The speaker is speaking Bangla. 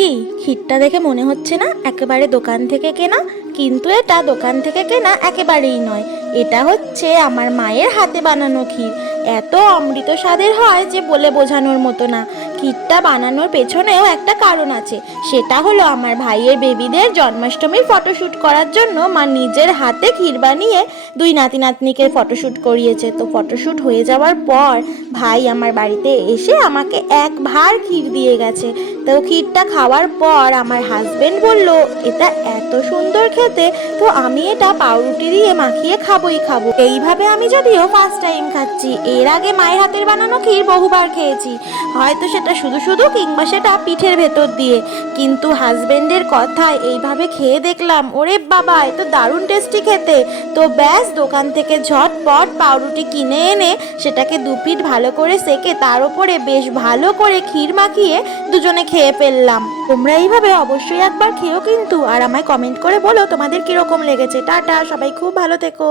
কি ক্ষীরটা দেখে মনে হচ্ছে না একেবারে দোকান থেকে কেনা? কিন্তু এটা দোকান থেকে কেনা একেবারেই নয়। এটা হচ্ছে আমার মায়ের হাতে বানানো ক্ষীর। এত অমৃত স্বাদের হয় যে বলে বোঝানোর মতো না। ক্ষীরটা বানানোর পেছনেও একটা কারণ আছে। সেটা হলো আমার ভাইয়ের বেবিদের জন্মাষ্টমীর ফটোশ্যুট করার জন্য মা নিজের হাতে ক্ষীর বানিয়ে দুই নাতি নাতনিকে ফটোশ্যুট করিয়েছে। তো ফটোশ্যুট হয়ে যাওয়ার পর ভাই আমার বাড়িতে এসে আমাকে এক ভার ক্ষীর দিয়ে গেছে। তো ক্ষীরটা খাওয়ার পর আমার হাজবেন্ড বলল, এটা এত সুন্দর খেতে, তো আমি এটা পাউরুটি দিয়ে মাখিয়ে খাবোই খাবো। এইভাবে আমি যদিও ফার্স্ট টাইম খাচ্ছি, এর আগে মায়ের হাতের বানানো ক্ষীর বহুবার খেয়েছি, হয়তো সেটা শুধু শুধু কিংবা সেটা পিঠের ভেতর দিয়ে। কিন্তু হাজবেন্ডের কথায় এইভাবে খেয়ে দেখলাম, ওরে বাবা এ তো দারুণ টেস্টি খেতে। তো ব্যাস দোকান থেকে ঝটপট পাউরুটি কিনে এনে সেটাকে দুপিঠ ভালো করে সেকে তার উপরে বেশ ভালো করে ক্ষীর মাখিয়ে দুজনে খেয়ে ফেললাম। তোমরা এইভাবে অবশ্যই একবার খেও কিন্তু, আর আমায় কমেন্ট করে বলো তোমাদের কিরকম লেগেছে। টাটা, সবাই খুব ভালো থেকো।